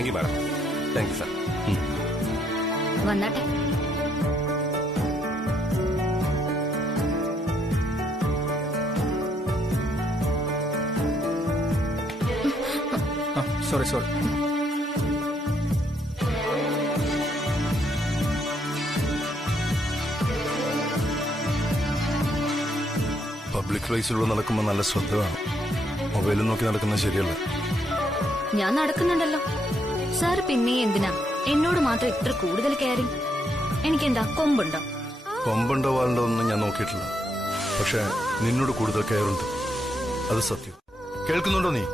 Thank you madam. Thank you sir. വന്നാട്ടെ. Sorry sorry. Public പ്ലേസിലൂടെ നടക്കുമ്പോൾ നല്ല ശ്രദ്ധ വേണം. മൊബൈലിൽ നോക്കി നടക്കുന്നത് ശരിയല്ല. ഞാൻ നടക്കുന്നുണ്ടല്ലോ സാർ. പിന്നെ എന്തിനാ എന്നോട് മാത്രം ഇത്ര കൂടുതൽ കെയറിങ്? എനിക്കെന്താ കൊമ്പുണ്ടോ? കൊമ്പുണ്ടോ വാളുണ്ടോ ഒന്നും ഞാൻ നോക്കിയിട്ടില്ല. പക്ഷെ നിന്നോട് കൂടുതൽ കെയറുണ്ട്, അത് സത്യം. കേൾക്കുന്നുണ്ടോ നീ?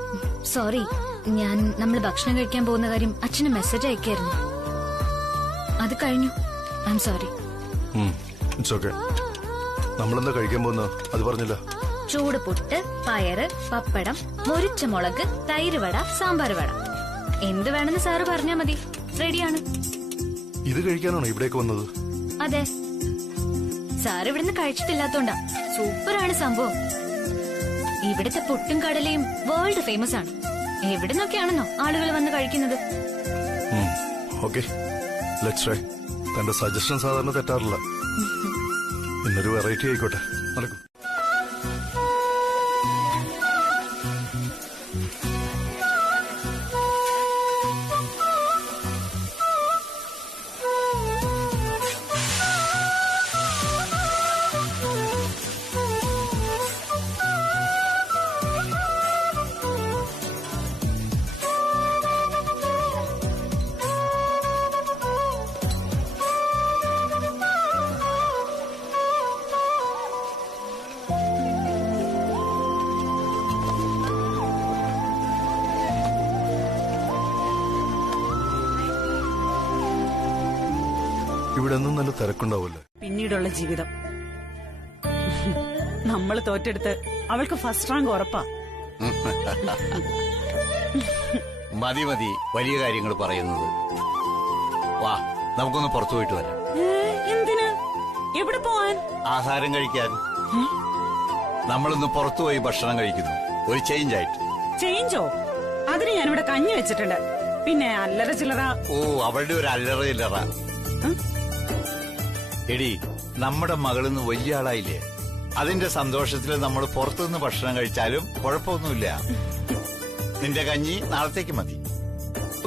സോറി, നമ്മൾ ഭക്ഷണം കഴിക്കാൻ പോകുന്ന കാര്യം അച്ഛന് മെസ്സേജ് അയക്കായിരുന്നു. അത് കഴിഞ്ഞു. I am sorry. It's okay. നമ്മളെന്താ കഴിക്കാൻ പോകുന്നത് അത് പറഞ്ഞില്ല. ചൂട് പുട്ട്, പയറ്, പപ്പടം, മൊരിച്ച മുളക്, തൈര് വട, സാമ്പാർ വട. എന്ത് വേണമെന്ന് സാറ് പറഞ്ഞാ മതി, റെഡിയാണ്. ഇത് കഴിക്കാനാണോ ഇവിടേക്ക് വന്നത്? അതെ. സാർ ഇവിടുന്ന് കഴിച്ചിട്ടില്ലാത്തോണ്ടാ. സൂപ്പറാണ് സംഭവം. ഇവിടുത്തെ പുട്ടും കടലയും വേൾഡ് ഫേമസ് ആണ്. എവിടെ നിന്നൊക്കെയാണെന്നോ ആളുകൾ വന്ന് കഴിക്കുന്നത്. Okay, let's try. തന്റെ സജഷൻ സാധാരണ തെറ്റാറില്ല. ഇന്നൊരു വെറൈറ്റി ആയിക്കോട്ടെ. നടക്കും. ഇവിടെ ഒന്നും നല്ല തിരക്കുണ്ടാവൂല്ലേ? പിന്നീടുള്ള ജീവിതം നമ്മൾ തോറ്റെടുത്ത് അവൾക്ക് ഫസ്റ്റ് റാങ്ക് ഉറപ്പാ. മതി മതി വലിയ കാര്യങ്ങൾ പറയുന്നത്. വാ, നമുക്കൊന്ന് പുറത്തു പോയിട്ട് വരാം. എന്തിന്? എവിടെ പോവാൻ? ആഹാരം കഴിക്കാൻ. നമ്മളൊന്ന് പുറത്തുപോയി ഭക്ഷണം കഴിക്കുന്നു, ഒരു ചേഞ്ച് ആയിട്ട്. ചേഞ്ചോ? അതിന് ഞാനിവിടെ കഞ്ഞി വെച്ചിട്ടുണ്ട്. പിന്നെ അല്ലറ ചില്ലറ. ഓ, അവളുടെ ഒരു അല്ലറ ചില്ലറ. എടി, നമ്മുടെ മകളിന്ന് വലിയ ആളായില്ലേ? അതിന്റെ സന്തോഷത്തിൽ നമ്മൾ പുറത്തുനിന്ന് ഭക്ഷണം കഴിച്ചാലും കുഴപ്പമൊന്നുമില്ല. നിന്റെ കഞ്ഞി നാളത്തേക്ക് മതി.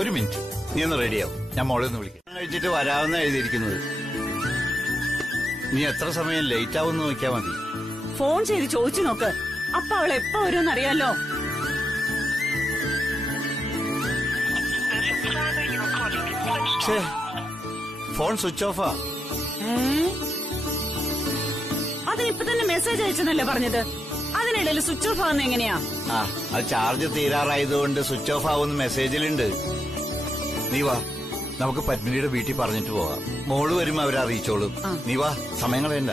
ഒരു മിനിറ്റ്, നീ ഒന്ന് റെഡിയാവും, ഞാൻ മോളെ ഒന്ന് വിളിക്കാം. കഴിച്ചിട്ട് വരാമെന്ന് എഴുതിയിരിക്കുന്നത്. നീ എത്ര സമയം ലേറ്റ് ആവുമെന്ന് നോക്കിയാ മതി. ഫോൺ ചെയ്ത് ചോദിച്ചു നോക്ക്, അപ്പൊ അവൾ എപ്പോ വരുമെന്ന് അറിയാലോ. Phone switch ഓഫാ. അതിനിപ്പൊ തന്നെ മെസ്സേജ് അയച്ചെന്നല്ലേ പറഞ്ഞത്? അതിനിടയിൽ സ്വിച്ച് ഓഫ് ആവുന്ന എങ്ങനെയാ? അത് ചാർജ് തീരാറായതുകൊണ്ട് സ്വിച്ച് ഓഫ് ആവുന്ന മെസ്സേജിലുണ്ട്. നീ വാ, നമുക്ക് പത്മിനിയുടെ വീട്ടിൽ പറഞ്ഞിട്ട് പോവാം. മോള് വരുമ്പോ അവരെ അറിയിച്ചോളും. നീ വാ, സമയം കളയണ്ട.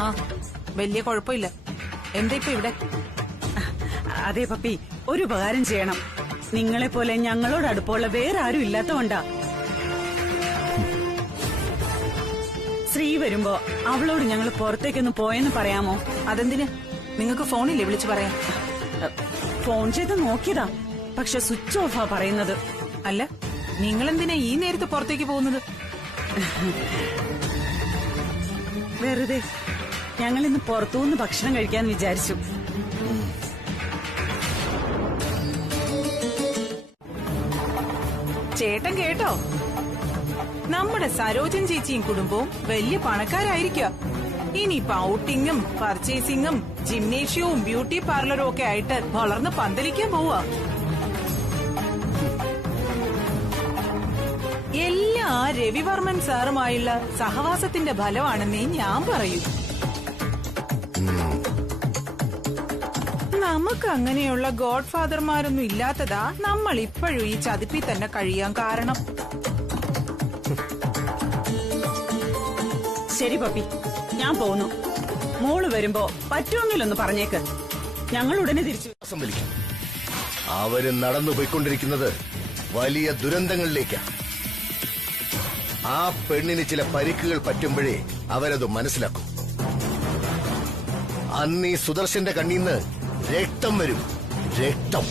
ആ, വലിയ കുഴപ്പമില്ല. എന്താ ഇപ്പൊ ഇവിടെ? അതെ പപ്പി, ഒരു ഉപകാരം ചെയ്യണം. നിങ്ങളെ പോലെ ഞങ്ങളോട് അടുപ്പമുള്ള വേറെ ആരും ഇല്ലാത്തതുകൊണ്ടാ. ശ്രീ വരുമ്പോ അവളോട് ഞങ്ങൾ പുറത്തേക്കൊന്ന് പോയെന്ന് പറയാമോ? അതെന്തിന്? നിങ്ങൾക്ക് ഫോണില്ലേ വിളിച്ചു പറയാം? ഫോൺ ചെയ്ത് നോക്കിയതാ, പക്ഷെ സ്വിച്ച് ഓഫാ പറയുന്നത്. അല്ല, നിങ്ങളെന്തിനാ ഈ നേരത്ത് പുറത്തേക്ക് പോകുന്നത്? വെറുതെ ഞങ്ങൾ ഇന്ന് പുറത്തുനിന്ന് ഭക്ഷണം കഴിക്കാൻ വിചാരിച്ചു. ചേട്ടൻ കേട്ടോ? നമ്മുടെ സരോജൻ ചേച്ചിയും കുടുംബവും വലിയ പണക്കാരായിരിക്കുക. ഇനിയിപ്പൊ ഔട്ടിങ്ങും പർച്ചേസിംഗും ജിംനേഷ്യവും ബ്യൂട്ടി പാർലറും ഒക്കെ ആയിട്ട് വളർന്ന് പന്തലിക്കാൻ പോവാ. എല്ലാ രവിവർമ്മൻ സാറുമായുള്ള സഹവാസത്തിന്റെ ഫലമാണെന്നേ ഞാൻ പറയൂ. നമുക്ക് അങ്ങനെയുള്ള ഗോഡ് ഫാദർമാരൊന്നും ഇല്ലാത്തതാ നമ്മൾ ഇപ്പോഴും ഈ ചതിപ്പിൽ തന്നെ കഴിയാൻ കാരണം. ശരി പപ്പി, ഞാൻ പോന്നു. മോള് വരുമ്പോ പറ്റുമെങ്കിലൊന്ന് പറഞ്ഞേക്ക്, ഞങ്ങൾ ഉടനെ തിരിച്ചു. അവര് നടന്നു പോയിക്കൊണ്ടിരിക്കുന്നത് വലിയ ദുരന്തങ്ങളിലേക്കാണ്. ആ പെണ്ണിന് ചില പരിക്കുകൾ പറ്റുമ്പോഴേ അവരത് മനസ്സിലാക്കും. അന്ന് ഈ സുദർശന്റെ കണ്ണീന്ന് രക്തം വരും, രക്തം.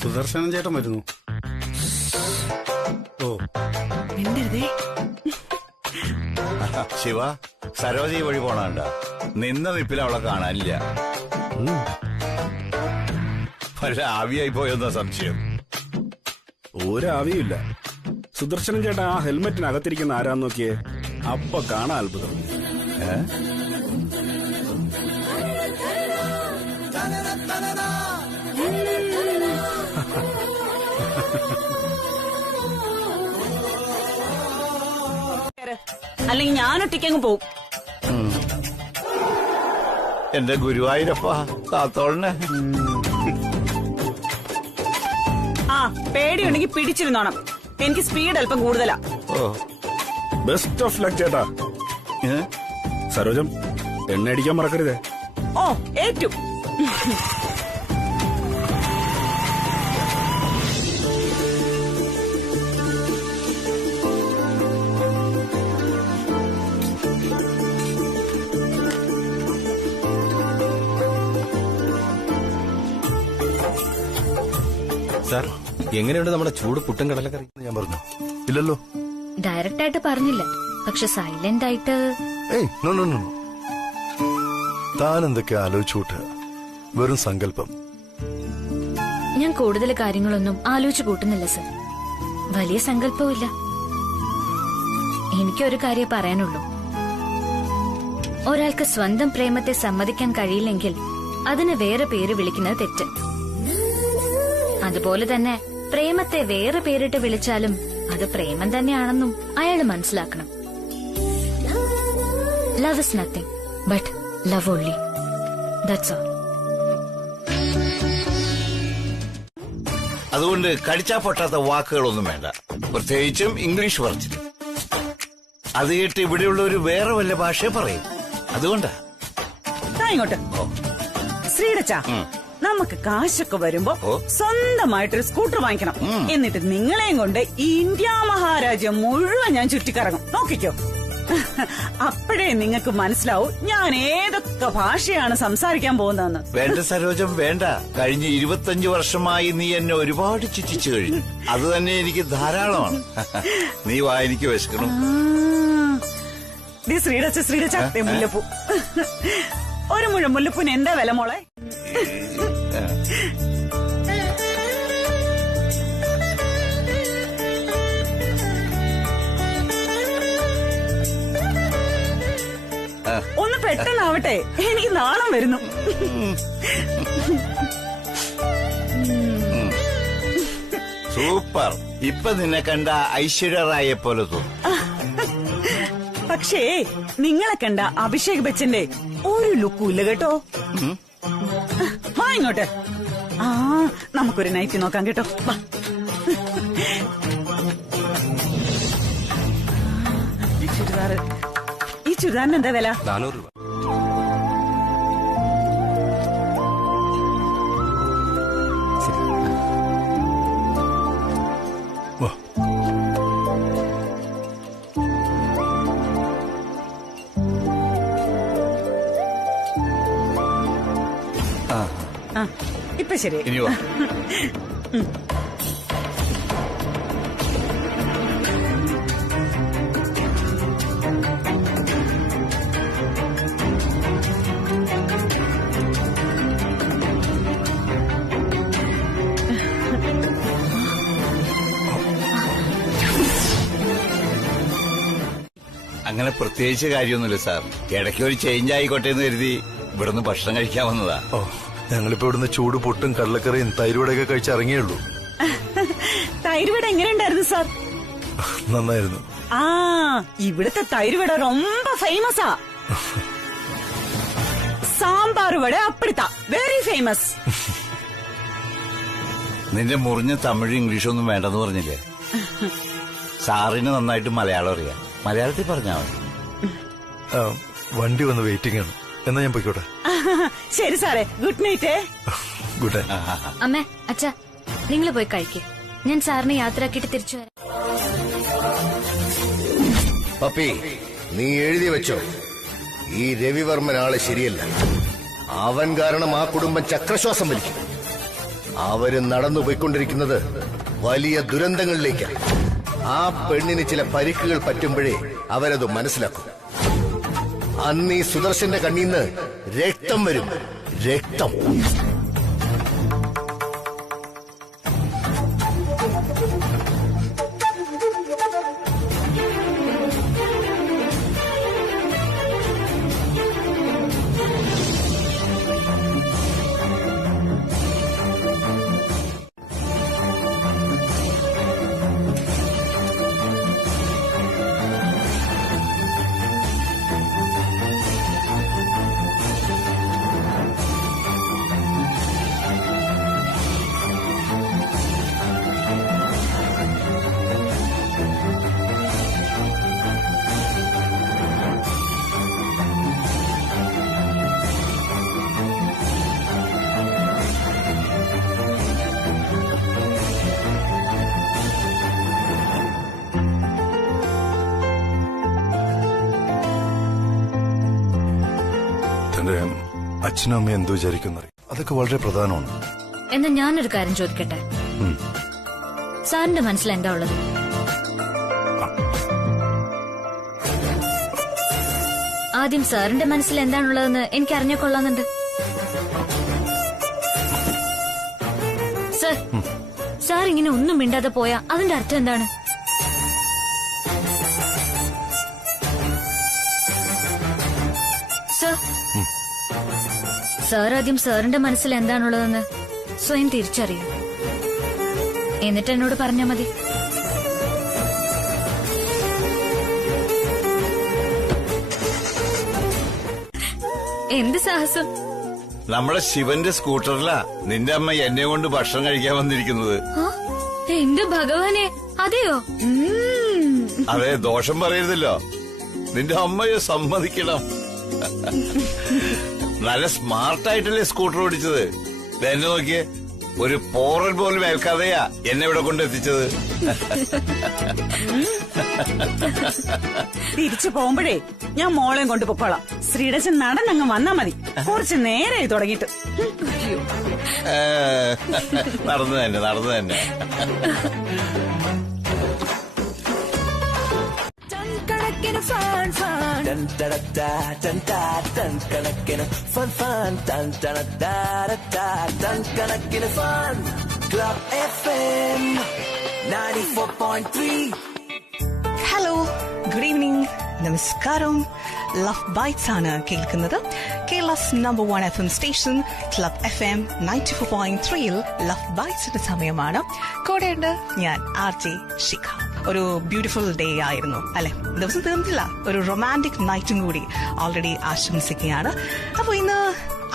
സുദർശനൻ ചേട്ടൻ വരുന്നു. ഓ മിണ്ടരുതേ. ശിവ, സരോജ ഈ വഴി പോണണ്ട. നിന്ന നിപ്പിൽ അവളെ കാണാനില്ല. വല്ല ആവിയായി പോയെന്ന സംശയം. ഒരാവിയില്ല. സുദർശനൻ ചേട്ടൻ ആ ഹെൽമെറ്റിനകത്തിരിക്കുന്ന ആരാന്ന് നോക്കിയേ. അപ്പൊ കാണാൻ അത്ഭുതം. അല്ലെങ്കിൽ ഞാനൊറ്റയ്ക്കങ്ങ് പോവും. എന്റെ ഗുരുവായൂരപ്പ കാത്തോളനെ. ആ പേടിയുണ്ടെങ്കിൽ പിടിച്ചിരുന്നോണം. എനിക്ക് സ്പീഡ് അല്പം കൂടുതലാ. ഓ, ബെസ്റ്റ് ഓഫ് ലക്ക് ചേട്ടാ. സരോജം, എണ്ണ അടിക്കാൻ മറക്കരുതേ. ഓ ഏറ്റു. സാർ, എങ്ങനെയുണ്ട് നമ്മുടെ ചൂട് പുട്ടും കടലക്കറി? ഞാൻ പറഞ്ഞു ഇല്ലല്ലോ. ഡയറക്റ്റ് ആയിട്ട് പറഞ്ഞില്ല, പക്ഷെ സൈലന്റ് ആയിട്ട്. ഏയ് നോ നോ നോ. താൻ എന്തൊക്കെ ആലോചിച്ചൂട്ട്. വെറും സങ്കല്പം. ഞാൻ കൂടുതൽ കാര്യങ്ങളൊന്നും ആലോചിച്ചു കൂട്ടുന്നില്ല സർ. വലിയ സങ്കല്പവും ഇല്ല. എനിക്കൊരു കാര്യം പറയാനുള്ളൂ. ഒരാൾക്ക് സ്വന്തം പ്രേമത്തെ സമ്മതിക്കാൻ കഴിയില്ലെങ്കിൽ അതിന് വേറെ പേര് വിളിക്കുന്നത് തെറ്റ്. അതുപോലെ തന്നെ പ്രേമത്തെ വേറെ പേരിട്ട് വിളിച്ചാലും അത് പ്രേമം തന്നെയാണെന്നും അയാൾ മനസ്സിലാക്കണം. Love is nothing but love only. That's all. അതുകൊണ്ട് കടിച്ചാ പൊട്ടാത്ത വാക്കുകളൊന്നും വേണ്ട, പ്രത്യേകിച്ചും ഇംഗ്ലീഷ് പറച്ചിൽ. അത് കേട്ട് ഇവിടെയുള്ളവർ വേറെ വല്ല ഭാഷ പറയും. അതുകൊണ്ടാ. ഇങ്ങോട്ട് ശ്രീടച്ച, നമുക്ക് കാശൊക്കെ വരുമ്പോ സ്വന്തമായിട്ടൊരു സ്കൂട്ടർ വാങ്ങിക്കണം. എന്നിട്ട് നിങ്ങളെയും കൊണ്ട് ഈ ഇന്ത്യ മഹാരാജ്യം മുഴുവൻ ഞാൻ ചുറ്റിക്കറങ്ങും. നോക്കിക്കോ. അപ്പോഴേ നിങ്ങൾക്ക് മനസ്സിലാവും ഞാൻ ഏതൊക്കെ ഭാഷയാണ് സംസാരിക്കാൻ പോകുന്നതെന്ന്. വേണ്ട സരോജം, വേണ്ട. കഴിഞ്ഞ 25 വർഷമായി നീ എന്നെ ഒരുപാട് ചുറ്റിച്ചു കഴിഞ്ഞു. അത് തന്നെ എനിക്ക് ധാരാളമാണ്. നീ വാ, എനിക്ക് വിശക്കണം. ശ്രീടച്ച മുല്ലപ്പൂ. ഒരു മുഴം മുല്ലപ്പൂന് എന്താ വില മോളെ? ഒന്ന് പെട്ടെന്നാവട്ടെ, എനിക്ക് നാണം വരുന്നു. സൂപ്പർ. ഇപ്പൊ നിന്നെ കണ്ട ഐശ്വര്യ റായെ പോലെ തോന്നും. പക്ഷേ നിങ്ങളെ കണ്ട അഭിഷേക് ബച്ചന്റെ ഒരു ലുക്കും ഇല്ല കേട്ടോ. വാ ഇങ്ങോട്ട്. ആ നമുക്കൊരു നൈറ്റ് നോക്കാം കേട്ടോ. വാ. ഈ ചുരിദാറിന് എന്താ വില? 400 രൂപ. ഇപ്പൊ ശരി. ഇനി വാ. അങ്ങനെ പ്രത്യേകിച്ച് കാര്യമൊന്നുമില്ല സാർ. ഇടയ്ക്ക് ഒരു ചേഞ്ച് ആയിക്കോട്ടെ എന്ന് കരുതി ഇവിടുന്ന് ഭക്ഷണം കഴിക്കാൻ വന്നതാ. ഓ, ഞങ്ങളിപ്പോ ഇവിടുന്ന് ചൂട് പുട്ടും കടലക്കറിയും തൈരുവടയൊക്കെ കഴിച്ചിറങ്ങിയുള്ളൂ. തൈരുവട എങ്ങനെയുണ്ടായിരുന്നു സാർ? നന്നായിരുന്നു. ആ, ഇവിടുത്തെ തൈരുവട ரொம்ப ഫേമസാ. സാമ്പാർ വട അപ്പിടുത്ത വെരി ഫേമസ്. നിന്റെ മുറിഞ്ഞ തമിഴ് ഇംഗ്ലീഷൊന്നും വേണ്ടെന്ന് പറഞ്ഞില്ലേ? സാറിന് നന്നായിട്ട് മലയാളം അറിയാം. മലയാളത്തിൽ പറഞ്ഞാ മതി. വണ്ടി വന്ന് വെയിറ്റിംഗ് ആണ്. എന്നാ ഞാൻ പോയിക്കോട്ടെ. ശരി സാറേ, ഗുഡ് നൈറ്റ്. Good night. അമ്മേ, അച്ഛാ, നിങ്ങൾ പോയി കഴിക്കേ. ഞാൻ സാറിനെ യാത്രയാക്കിയിട്ട് തിരിച്ചു വരാം. പപ്പി, നീ എഴുതി വെച്ചോ, ഈ രവിവർമ്മൻ ആള് ശരിയല്ല. അവൻ കാരണം ആ കുടുംബം ചക്രശ്വാസം വലിക്കും. അവര് നടന്നു പോയിക്കൊണ്ടിരിക്കുന്നത് വലിയ ദുരന്തങ്ങളിലേക്കാണ്. ആ പെണ്ണിന് ചില പരിക്കുകൾ പറ്റുമ്പോഴേ അവരത് മനസ്സിലാക്കും. അന്ന് ഈ സുദർശന്റെ കണ്ണീന്ന് രക്തം വരും, രക്തം. എന്റെ അച്ഛനും അമ്മയും എന്ത് വിചാരിക്കുന്ന അതൊക്കെ വളരെ പ്രധാനമാണ്. എന്നാ ഞാനൊരു കാര്യം ചോദിക്കട്ടെ, സാറിന്റെ മനസ്സിൽ എന്താ ഉള്ളത്? ആദ്യം സാറിന്റെ മനസ്സിൽ എന്താണുള്ളതെന്ന് എനിക്ക് അറിഞ്ഞാൽ കൊള്ളാന്നുണ്ട്. സർ, സാർ ഇങ്ങനെ ഒന്നും മിണ്ടാതെ പോയാ അതിന്റെ അർത്ഥം എന്താണ്? സർ, സാർ ആദ്യം സാറിന്റെ മനസ്സിൽ എന്താണുള്ളതെന്ന് സ്വയം തിരിച്ചറിയൂ. എന്നിട്ട് എന്നോട് പറഞ്ഞാ മതി. എന്ത് സാഹസം! നമ്മുടെ ശിവന്റെ സ്കൂട്ടറിലാ നിന്റെ അമ്മ എന്നെ കൊണ്ട് ഭക്ഷണം കഴിക്കാൻ വന്നിരിക്കുന്നത്. എന്റെ ഭഗവാനെ, അതെയോ? അതെ, ദോഷം പറയരുതല്ലോ. നിന്റെ അമ്മയെ സമ്മതിക്കണം. നല്ല സ്മാർട്ടായിട്ടല്ലേ സ്കൂട്ടർ ഓടിച്ചത്. എന്നെ നോക്കിയേ, ഒരു പോറൽ പോലും ഏൽക്കാതെയാ എന്നെ ഇവിടെ കൊണ്ടെത്തിച്ചത്. തിരിച്ചു പോകുമ്പോഴേ ഞാൻ മോളെയും കൊണ്ട് പൊക്കോളാം. ശ്രീടച്ചൻ നടന്നങ്ങ് വന്നാ മതി. കുറച്ച് നേരായി തുടങ്ങിയിട്ട്. നടന്നു തന്നെ. ഹലോ, ഗുഡ് ഈവനിങ്, നമസ്കാരം. ലവ് ബൈറ്റ്സ് ആണ് കേൾക്കുന്നത്. Kerala's number 1 FM station club FM 94.3യിൽ ലവ് ബൈറ്റ്സിന്റെ സമയമാണ്. കൂടെയുണ്ട് ഞാൻ RJ ശിഖ. ഒരു ബ്യൂട്ടിഫുൾ ഡേ ആയിരുന്നു അല്ലെ? ദിവസം തീർന്നില്ല, ഒരു റൊമാൻറ്റിക് നൈറ്റും കൂടി ഓൾറെഡി ആശംസിക്കുകയാണ്. അപ്പൊ ഇന്ന്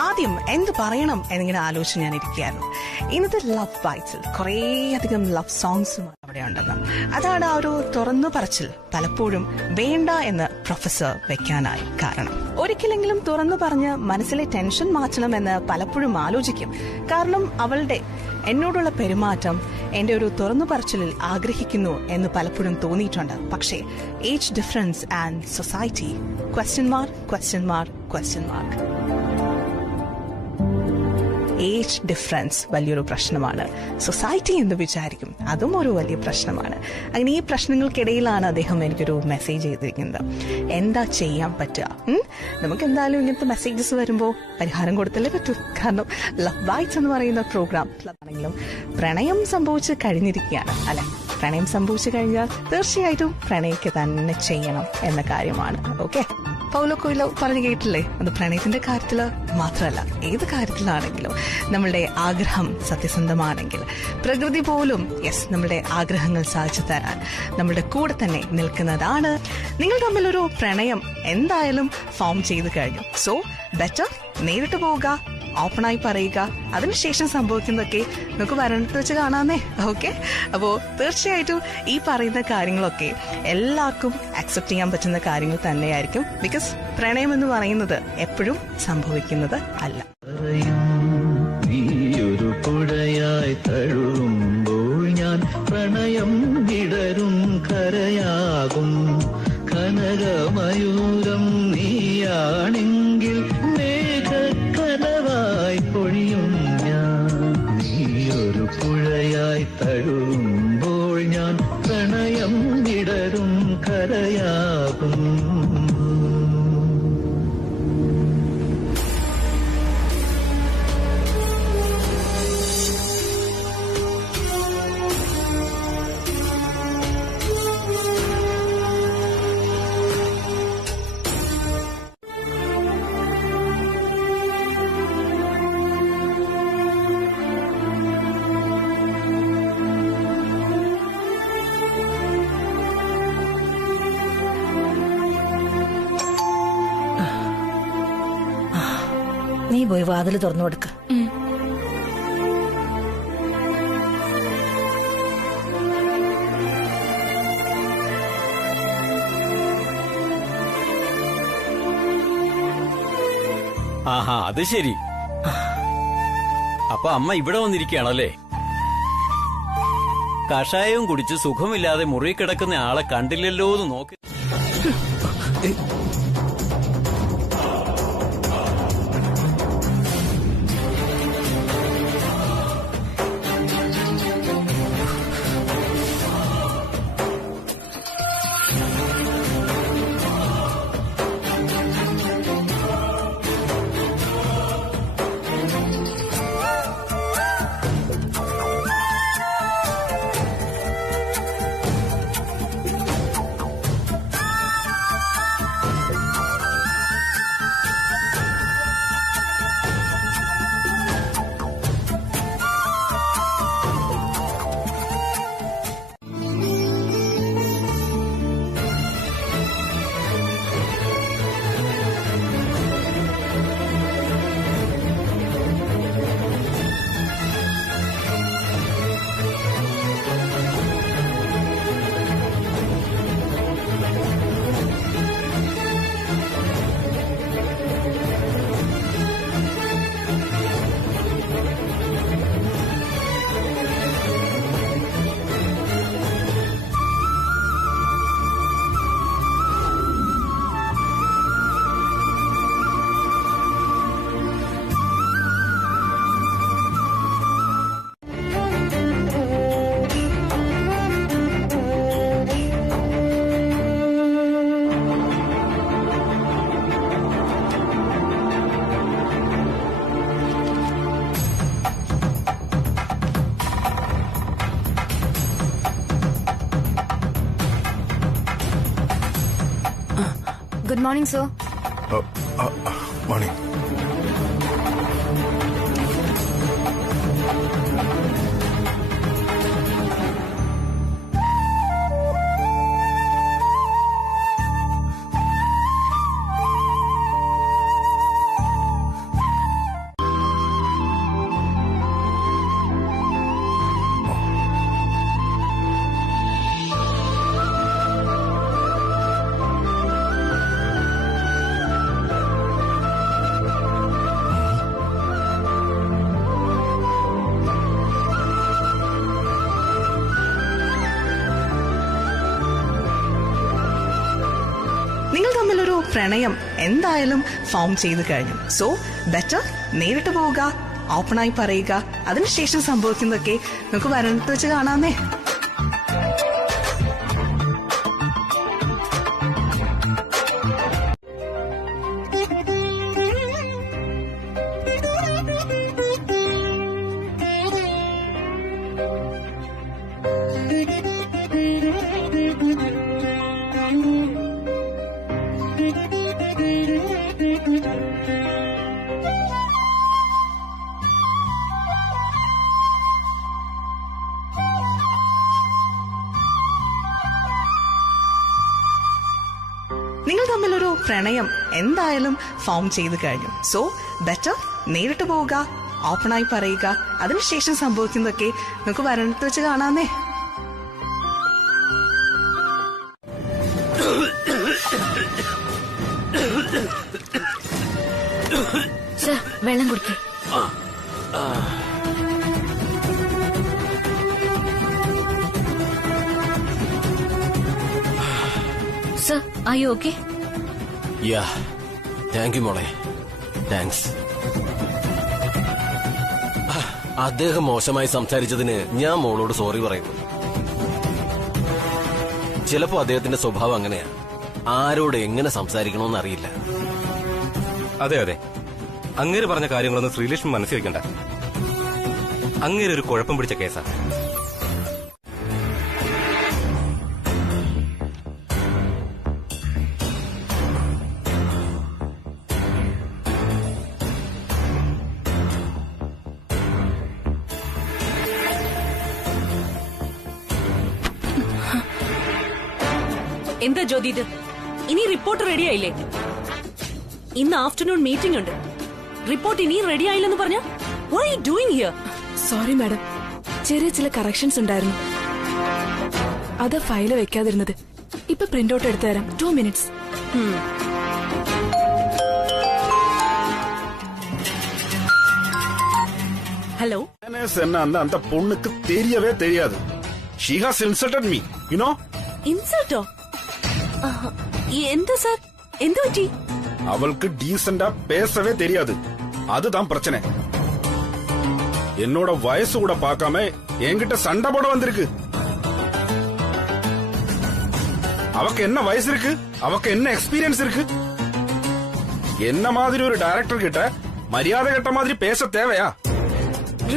ആദ്യം എന്ത് പറയണം എന്നിങ്ങനെ ആലോചിച്ച് ഞാൻ ഇരിക്കുകയായിരുന്നു. ഇന്നത്തെ ലവ് ബൈറ്റ്സിൽ കുറേയധികം ലവ് സോങ്സും അവിടെ ഉണ്ടെന്ന്. അതാണ് ആ ഒരു തുറന്നു പറച്ചിൽ പലപ്പോഴും വേണ്ട എന്ന് പ്രൊഫസർ വെക്കാനായി കാരണം. ഒരിക്കലെങ്കിലും തുറന്നു പറഞ്ഞ് മനസ്സിലെ ടെൻഷൻ മാറ്റണമെന്ന് പലപ്പോഴും ആലോചിക്കും. കാരണം അവളുടെ എന്നോടുള്ള പെരുമാറ്റം എന്റെ ഒരു തുറന്നു പറച്ചിലിൽ ആഗ്രഹിക്കുന്നു എന്ന് പലപ്പോഴും തോന്നിയിട്ടുണ്ട്. പക്ഷേ age difference and society question mark. Age difference വലിയൊരു പ്രശ്നമാണ്. സൊസൈറ്റി എന്ത് വിചാരിക്കും, അതും ഒരു വലിയ പ്രശ്നമാണ്. അങ്ങനെ ഈ പ്രശ്നങ്ങൾക്കിടയിലാണ് അദ്ദേഹം എനിക്കൊരു മെസ്സേജ് ചെയ്തിരിക്കുന്നത്. എന്താ ചെയ്യാൻ പറ്റുക? നമുക്ക് എന്തായാലും ഇങ്ങനത്തെ മെസ്സേജസ് വരുമ്പോൾ പരിഹാരം കൊടുത്തല്ലേ പറ്റൂ. കാരണം ലവ് ബൈറ്റ്സ് എന്ന് പറയുന്ന പ്രോഗ്രാം ആണെങ്കിലും പ്രണയം സംഭവിച്ച് കഴിഞ്ഞിരിക്കുകയാണ് അല്ലെ. പ്രണയം സംഭവിച്ചു കഴിഞ്ഞാൽ തീർച്ചയായിട്ടും പ്രണയിക്കുക തന്നെ ചെയ്യണം എന്ന കാര്യമാണ്. ഓക്കെ, പൗലോ കൊയ്ലോ പറഞ്ഞു കേട്ടില്ലേ, അത് പ്രണയത്തിന്റെ കാര്യത്തില് മാത്രമല്ല, ഏത് കാര്യത്തിലാണെങ്കിലും നമ്മളുടെ ആഗ്രഹം സത്യസന്ധമാണെങ്കിൽ പ്രകൃതി പോലും നമ്മളുടെ ആഗ്രഹങ്ങൾ സാധിച്ചു തരാൻ നമ്മളുടെ കൂടെ തന്നെ നിൽക്കുന്നതാണ്. നിങ്ങൾ തമ്മിലൊരു പ്രണയം എന്തായാലും ഫോം ചെയ്തു കഴിഞ്ഞു. സോ ബെറ്റർ നേരിട്ട് പോവുക, ഓപ്പണായി പറയുക. അതിനുശേഷം സംഭവിക്കുന്നതൊക്കെ നമുക്ക് വരണത്ത് വെച്ച് കാണാന്നേ. ഓക്കെ, അപ്പോ തീർച്ചയായിട്ടും ഈ പറയുന്ന കാര്യങ്ങളൊക്കെ എല്ലാവർക്കും അക്സെപ്റ്റ് ചെയ്യാൻ പറ്റുന്ന കാര്യങ്ങൾ തന്നെയായിരിക്കും. ബിക്കോസ് പ്രണയം എന്ന് പറയുന്നത് എപ്പോഴും സംഭവിക്കുന്നത് അല്ല. നീയൊരു പുഴയായി തഴുകുമ്പോൾ ഞാൻ പ്രണയം വിടരും കരയാകും. കനകമയൂരം നീയാണെങ്കിൽ മേഘക്കനവായി പൊഴിയും ഞാൻ. നീയൊരു പുഴയായി തഴുകുമ്പോൾ ഞാൻ പ്രണയം വിടരും കരയാകും. നീ പോയി വാതിൽ തുറന്നു കൊടുക്ക. ആഹാ, അത് ശരി. അപ്പൊ അമ്മ ഇവിടെ വന്നിരിക്കുകയാണല്ലേ. കഷായവും കുടിച്ച് സുഖമില്ലാതെ മുറി കിടക്കുന്ന ആളെ കണ്ടില്ലല്ലോ എന്ന് നോക്കി. Good morning, sir. Morning. നിങ്ങൾ തമ്മിലൊരു പ്രണയം എന്തായാലും ഫോം ചെയ്തു കഴിഞ്ഞു. സോ ബെറ്റർ നേരിട്ട് പോവുക, ഓപ്പണായി പറയുക, അതിനുശേഷം സംഭവിക്കുന്നതൊക്കെ നമുക്ക് വരണത്ത് വെച്ച് കാണാമേ. നിങ്ങൾ തമ്മിലൊരു പ്രണയം എന്തായാലും ഫോം ചെയ്ത് കഴിഞ്ഞു. സോ ബെറ്റർ നേരിട്ട് പോവുക, ഓപ്പണായി പറയുക, അതിനുശേഷം സംഭവിക്കുന്നതൊക്കെ നമുക്ക് വരണത്ത് വെച്ച് കാണാമേ. സർ, വെള്ളം കുടിക്കേ. Sir, are you okay? Yeah, thank you മോളെ, താങ്ക്സ്. അദ്ദേഹം മോശമായി സംസാരിച്ചതിന് ഞാൻ മോളോട് സോറി പറയുന്നു. ചിലപ്പോ അദ്ദേഹത്തിന്റെ സ്വഭാവം അങ്ങനെയാ, ആരോട് എങ്ങനെ സംസാരിക്കണമെന്ന് അറിയില്ല. അതെ അതെ, അങ്ങേര് പറഞ്ഞ കാര്യങ്ങളൊന്നും ശ്രീലക്ഷ്മി മനസ്സിൽ വെക്കണ്ട. അങ്ങേര് ഒരു കുഴപ്പം പിടിച്ച കേസാ. എന്താ ജ്യോതി ഇത്? ഇനി റിപ്പോർട്ട് റെഡി ആയില്ലേ? ഇന്ന് ആഫ്റ്റർനൂൺ മീറ്റിംഗ് ഉണ്ട്. റിപ്പോർട്ട് ഇനിയും റെഡി ആയില്ലെന്ന് പറഞ്ഞ what are you doing here? Sorry madam, ചെറിയ ചില കറക്ഷൻസ് ഉണ്ടായിരുന്നു, അത് ഫയല് വെക്കാതിരുന്നത്. ഇപ്പൊ പ്രിന്റ് ഔട്ട് എടുത്തു തരാം. 2 minutes. ഹലോ. அந்த பொண்ணுக்கு தெரியவே தெரியாது. She has insulted me, you know? ഇൻസൾട്ടോ? എന്താ സാർ, എന്ത് പറ്റി? அவளுக்கு டீசெண்டா பேசவே தெரியாது, அதுதான் பிரச்சனை. என்னோட வயசு கூட பார்க்காம என்கிட்ட சண்டை போட வந்திருக்கு. அவக்கு என்ன வயசு இருக்கு, அவக்கு என்ன எக்ஸ்பீரியன்ஸ் இருக்கு? என்ன மாதிரி ஒரு டைரக்டர் கிட்ட மரியாதை கட்ட மாதிரி பேச தேவையா?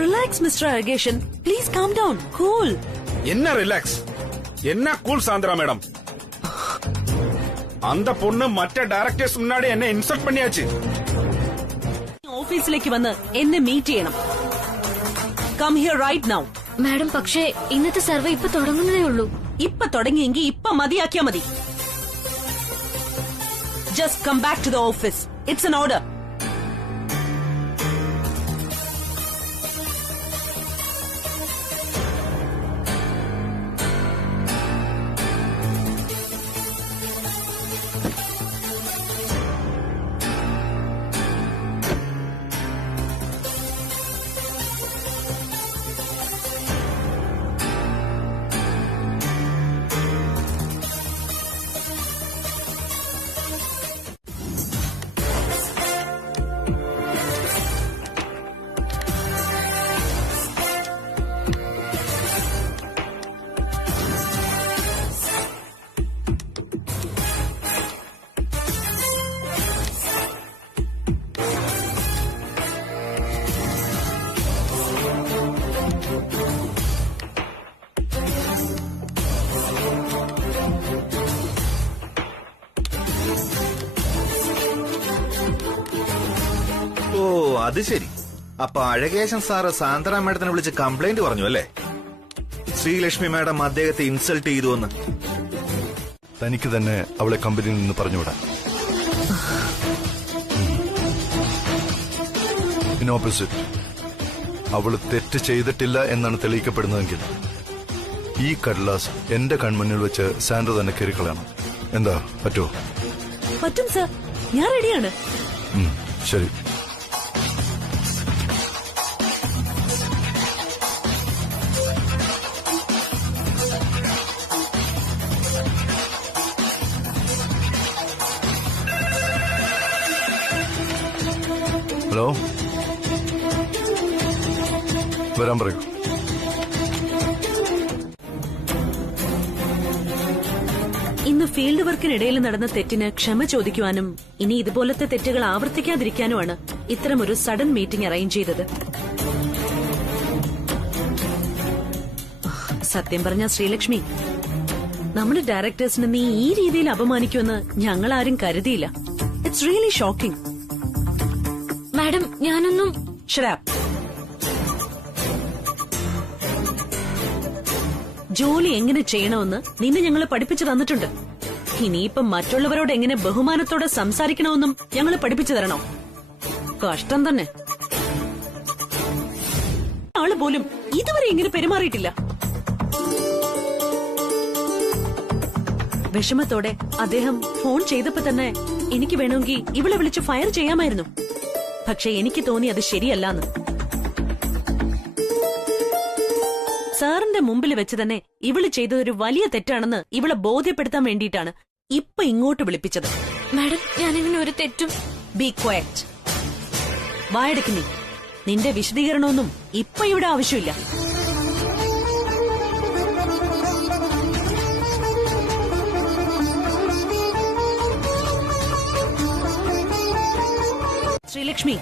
Relax mister Azhakesan, please calm down, cool. என்ன ரிலாக்ஸ், என்ன கூல் சாந்திரா மேடம்? அந்த பொண்ணு மற்ற டைரக்டர்ஸ் முன்னாடி என்ன இன்சல்ட் பண்ணியாச்சு. ഓഫീസിലേക്ക് വന്ന് എന്നെ മീറ്റ് ചെയ്യണം. Come here right now. Madam, പക്ഷേ ഇന്നത്തെ സർവേ ഇപ്പൊ തുടങ്ങുന്നതേ ഉള്ളൂ. ഇപ്പൊ തുടങ്ങിയെങ്കിൽ ഇപ്പൊ മതിയാക്കിയാ മതി. Just come back to the office. It's an order. ഓ, അത് ശരി. അപ്പൊ അഴകേശൻ സാറ് സാന്ദ്ര മാഡത്തിനെ വിളിച്ച് കംപ്ലൈന്റ് പറഞ്ഞു അല്ലേ? ശ്രീലക്ഷ്മി മാഡം അദ്ദേഹത്തെ ഇൻസൾട്ട് ചെയ്തു എന്ന്. തനിക്ക് തന്നെ അവളെ കമ്പനിയിൽ നിന്ന് പറഞ്ഞുവിടാം. ഇൻ ഓപ്പോസിറ്റ്, അവള് തെറ്റ് ചെയ്തിട്ടില്ല എന്നാണ് തെളിയിക്കപ്പെടുന്നതെങ്കിൽ ഈ കടലാസ് എന്റെ കൺമുന്നിൽ വെച്ച് സാൻഡ്ര തന്നെ കയറിക്കളയണം. എന്താ, പറ്റുമോ? പറ്റും സർ, ഞാൻ റെഡിയാണ്. ശരി. ഹലോ, വരാൻ പറയൂ. ഇന്ന് ഫീൽഡ് വർക്കിനിടയിൽ നടന്ന തെറ്റിന് ക്ഷമ ചോദിക്കുവാനും ഇനി ഇതുപോലത്തെ തെറ്റുകൾ ആവർത്തിക്കാതിരിക്കാനുമാണ് ഇത്തരമൊരു സഡൻ മീറ്റിംഗ് അറേഞ്ച് ചെയ്തത്. സത്യം പറഞ്ഞ ശ്രീലക്ഷ്മി, നമ്മുടെ ഡയറക്ടേഴ്സിനെ നീ ഈ രീതിയിൽ അപമാനിക്കുമെന്ന് ഞങ്ങൾ ആരും കരുതിയില്ല. It's really shocking. മാഡം, ഞാനൊന്നും ജോലി എങ്ങനെ ചെയ്യണമെന്ന് നിന്നെ ഞങ്ങൾ പഠിപ്പിച്ചു തന്നിട്ടുണ്ട്. ഇനിയിപ്പം മറ്റുള്ളവരോട് എങ്ങനെ ബഹുമാനത്തോടെ സംസാരിക്കണമെന്നും ഞങ്ങൾ പഠിപ്പിച്ചു തരണോ? കഷ്ടം തന്നെ. ആള് പോലും ഇതുവരെ ഇങ്ങനെ പെരുമാറിയിട്ടില്ല. വിഷമത്തോടെ അദ്ദേഹം ഫോൺ ചെയ്തപ്പോ തന്നെ എനിക്ക് വേണമെങ്കിൽ ഇവളെ വിളിച്ച് ഫയർ ചെയ്യാമായിരുന്നു. പക്ഷെ എനിക്ക് തോന്നി അത് ശരിയല്ലാന്ന്. സാറിന്റെ മുമ്പിൽ വെച്ച് തന്നെ ഇവള് ചെയ്തതൊരു വലിയ തെറ്റാണെന്ന് ഇവളെ ബോധ്യപ്പെടുത്താൻ വേണ്ടിയിട്ടാണ് ഇപ്പൊ ഇങ്ങോട്ട് വിളിപ്പിച്ചത്. മാഡം, ഞാനിങ്ങനെ ഒരു തെറ്റും. Be quiet. വായടക്ക്. നിന്റെ വിശദീകരണമൊന്നും ഇപ്പൊ ഇവിടെ ആവശ്യമില്ല. ശ്രീലക്ഷ്മി,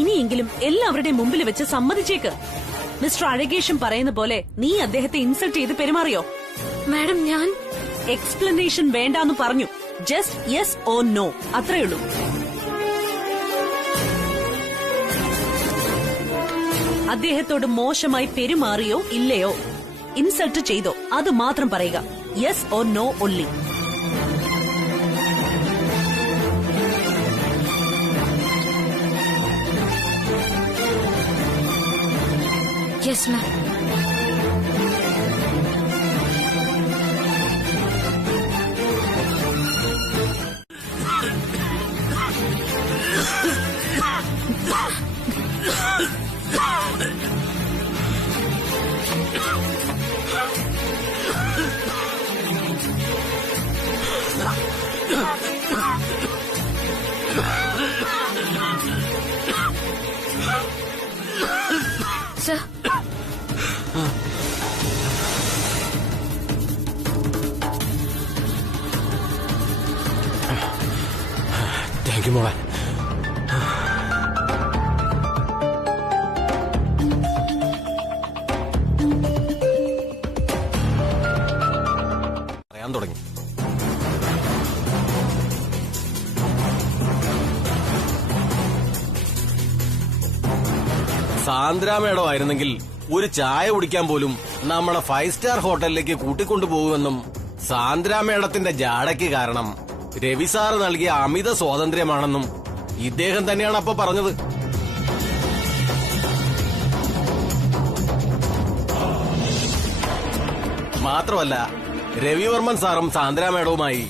ഇനിയെങ്കിലും എല്ലാവരുടെയും മുമ്പിൽ വെച്ച് സമ്മതിച്ചേക്ക്. മിസ്റ്റർ അഴകേശൻ പറയുന്ന പോലെ നീ അദ്ദേഹത്തെ ഇൻസൾട്ട് ചെയ്ത് പെരുമാറിയോ? മാഡം, ഞാൻ എക്സ്പ്ലനേഷൻ വേണ്ടാന്ന് പറഞ്ഞു. ജസ്റ്റ് യെസ് ഓർ നോ, അത്രയുള്ളൂ. അദ്ദേഹത്തോട് മോശമായി പെരുമാറിയോ ഇല്ലയോ, ഇൻസൾട്ട് ചെയ്തോ, അത് മാത്രം പറയുക. Yes or no only. Yes ma'am. Sir, thank you മോളെ. പറയാൻ തുടങ്ങി. സാന്ദ്ര മേഡം ആയിരുന്നെങ്കിൽ ഒരു ചായ കുടിക്കാൻ പോലും നമ്മളെ 5 സ്റ്റാർ ഹോട്ടലിലേക്ക് കൂട്ടിക്കൊണ്ടുപോകുമെന്നും സാന്ദ്ര മേഡത്തിന്റെ ജാടയ്ക്ക് കാരണം രവി സാറ് നൽകിയ അമിത സ്വാതന്ത്ര്യമാണെന്നും ഇദ്ദേഹം തന്നെയാണ് അപ്പൊ പറഞ്ഞത്. മാത്രമല്ല, രവിവർമ്മൻ സാറും സാന്ദ്ര മേഡവുമായി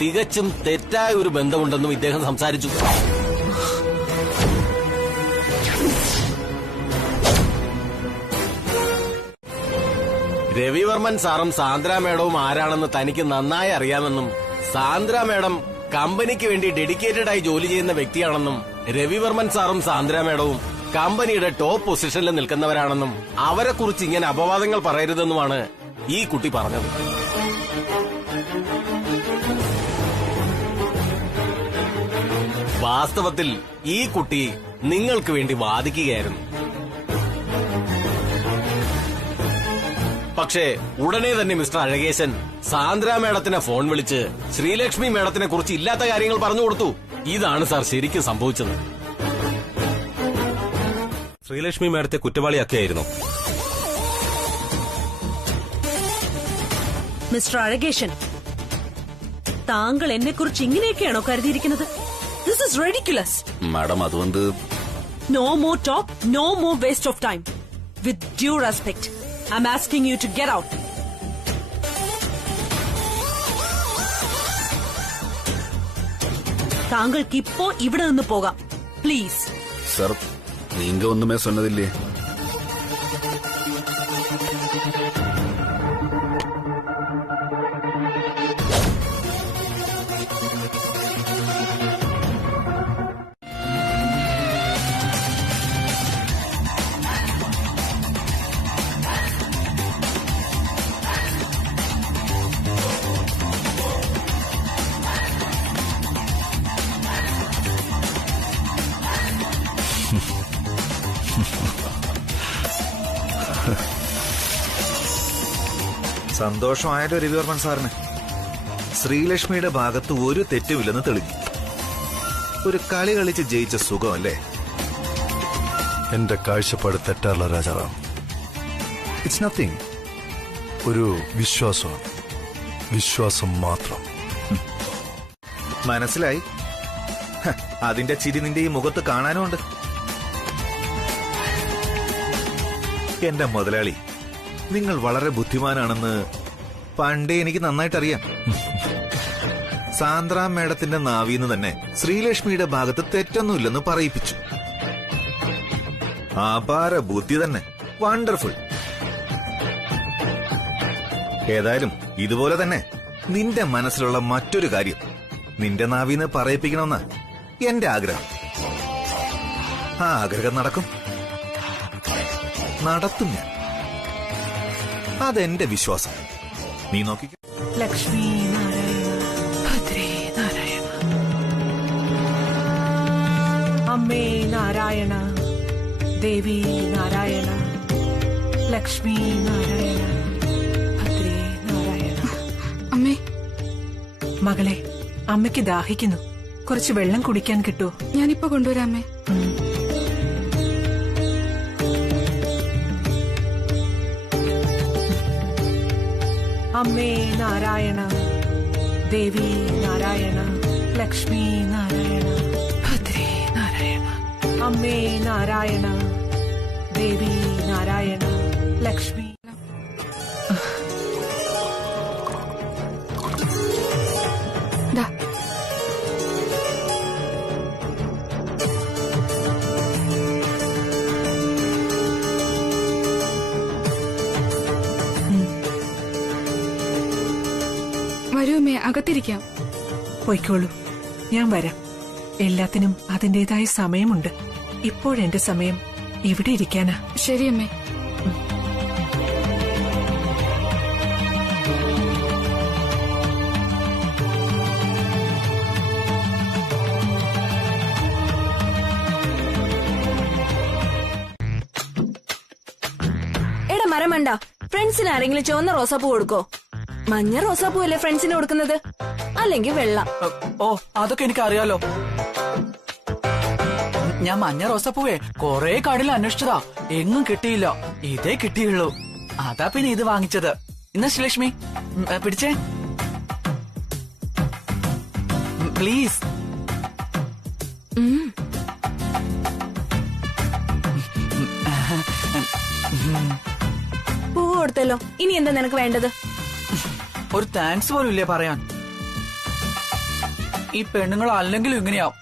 തികച്ചും തെറ്റായ ഒരു ബന്ധമുണ്ടെന്നും ഇദ്ദേഹം സംസാരിച്ചു. രവിവർമ്മൻ സാറും സാന്ദ്ര മേഡവും ആരാണെന്ന് തനിക്ക് നന്നായി അറിയാമെന്നും സാന്ദ്ര മേഡം കമ്പനിക്ക് വേണ്ടി ഡെഡിക്കേറ്റഡ് ആയി ജോലി ചെയ്യുന്ന വ്യക്തിയാണെന്നും രവിവർമ്മൻ സാറും സാന്ദ്ര മേഡവും കമ്പനിയുടെ ടോപ്പ് പൊസിഷനിൽ നിൽക്കുന്നവരാണെന്നും അവരെക്കുറിച്ച് ഇങ്ങനെ അപവാദങ്ങൾ പറയരുതെന്നുമാണ് ഈ കുട്ടി പറഞ്ഞത്. വാസ്തവത്തിൽ ഈ കുട്ടി നിങ്ങൾക്ക് വേണ്ടി വാദിക്കുകയായിരുന്നു. പക്ഷേ ഉടനെ തന്നെ മിസ്റ്റർ അഴകേശൻ സാന്ദ്ര മേഡത്തിനെ ഫോൺ വിളിച്ച് ശ്രീലക്ഷ്മി മേഡത്തിനെ കുറിച്ച് ഇല്ലാത്ത കാര്യങ്ങൾ പറഞ്ഞു കൊടുത്തു. ഇതാണ് സാർ ശരിക്കും സംഭവിച്ചത്. ശ്രീലക്ഷ്മി മേഡത്തെ കുറ്റവാളിയാക്കിയായിരുന്നു. മിസ്റ്റർ അഴകേശൻ, താങ്കൾ എന്നെക്കുറിച്ച് ഇങ്ങനെയൊക്കെയാണോ കരുതിയിരിക്കുന്നത്? This is ridiculous. മാഡം, അതുകൊണ്ട് no more talk, no more waste of time. With due respect, I am asking you to get out. താങ്കൾക്ക് ഇപ്പോ ഇവിടെ നിന്ന് പോകാം, പ്ലീസ്. സർ, നീങ്ക ഒന്നുമേ சொன்னதில்லையே. സന്തോഷമായാലോ രവിവർമ്മൻ സാറിന്. ശ്രീലക്ഷ്മിയുടെ ഭാഗത്ത് ഒരു തെറ്റുമില്ലെന്ന് തെളിഞ്ഞു. ഒരു കളി കളിച്ച് ജയിച്ച സുഖമല്ലേ? എന്റെ കാഴ്ചപ്പാട് തെറ്റാറില്ല രാജാറാം. It's nothing. ഒരു വിശ്വാസമാണ്, വിശ്വാസം മാത്രം. മനസ്സിലായി. അതിന്റെ ചിരി നിന്റെ ഈ മുഖത്ത് കാണാനുമുണ്ട്. എന്റെ മുതലാളി, നിങ്ങൾ വളരെ ബുദ്ധിമാനാണെന്ന് പണ്ടേ എനിക്ക് നന്നായിട്ടറിയാം. സാന്ദ്ര മേഡത്തിന്റെ നാവിന്ന് തന്നെ ശ്രീലക്ഷ്മിയുടെ ഭാഗത്ത് തെറ്റൊന്നുമില്ലെന്ന് പറയിപ്പിച്ചു. അപാര ബുദ്ധി തന്നെ, വണ്ടർഫുൾ. ഏതായാലും ഇതുപോലെ തന്നെ നിന്റെ മനസ്സിലുള്ള മറ്റൊരു കാര്യം നിന്റെ നാവിന്ന് പറയിപ്പിക്കണമെന്ന് എന്റെ ആഗ്രഹം. ആ ആഗ്രഹം നടക്കും, നടത്തും ഞാൻ. അതെന്റെ വിശ്വാസം. നീ നോക്കിക്കോ. ലക്ഷ്മി നാരായണ, ഭദ്രേ നാരായണ, അമ്മേ നാരായണ, ദേവി നാരായണ, ലക്ഷ്മി നാരായണ, ഭദ്രേ നാരായണ. അമ്മേ, മകളെ, അമ്മയ്ക്ക് ദാഹിക്കുന്നു. കുറച്ച് വെള്ളം കുടിക്കാൻ കിട്ടുമോ? ഞാനിപ്പോ കൊണ്ടുവരാമേ. അമ്മേ നാരായണ, ദേവി നാരായണ, ലക്ഷ്മി നാരായണ, ഭദ്രേ നാരായണ, അമ്മേ നാരായണ, ദേവി നാരായണ, ലക്ഷ്മി. ദാ. വരൂ അമ്മേ, അകത്തിരിക്കാം. പൊയ്ക്കോളൂ, ഞാൻ വരാം. എല്ലാത്തിനും അതിന്റേതായ സമയമുണ്ട്. ഇപ്പോഴെന്റെ സമയം ഇവിടെ ഇരിക്കാനാ. ശരി അമ്മേ. എടാ മരമണ്ട, ഫ്രണ്ട്സിന് ആരെങ്കിലും ചുവന്ന റോസാപ്പൂ കൊടുക്കോ? മഞ്ഞ റോസാപ്പൂ അല്ലേ ഫ്രണ്ട്സിന് കൊടുക്കുന്നത്? അല്ലെങ്കിൽ വെള്ള. ഓ, അതൊക്കെ എനിക്ക് അറിയാലോ. ഞാൻ മഞ്ഞ റോസാപ്പൂവേ കൊറേ കടയിൽ അന്വേഷിച്ചതാ, എങ്ങും കിട്ടിയില്ല. ഇതേ കിട്ടിയുള്ളൂ. അതാ പിന്നെ ഇത് വാങ്ങിച്ചത്. ഇന്ന് ശ്രീലക്ഷ്മി പിടിച്ചേ, പ്ലീസ്. പൂ കൊടുത്തല്ലോ, ഇനി എന്താ നിനക്ക് വേണ്ടത്? ഒരു താങ്ക്സ് പോലും ഇല്ലേ പറയാൻ? ഈ പെണ്ണുങ്ങൾ അല്ലെങ്കിലും ഇങ്ങനെയാവും.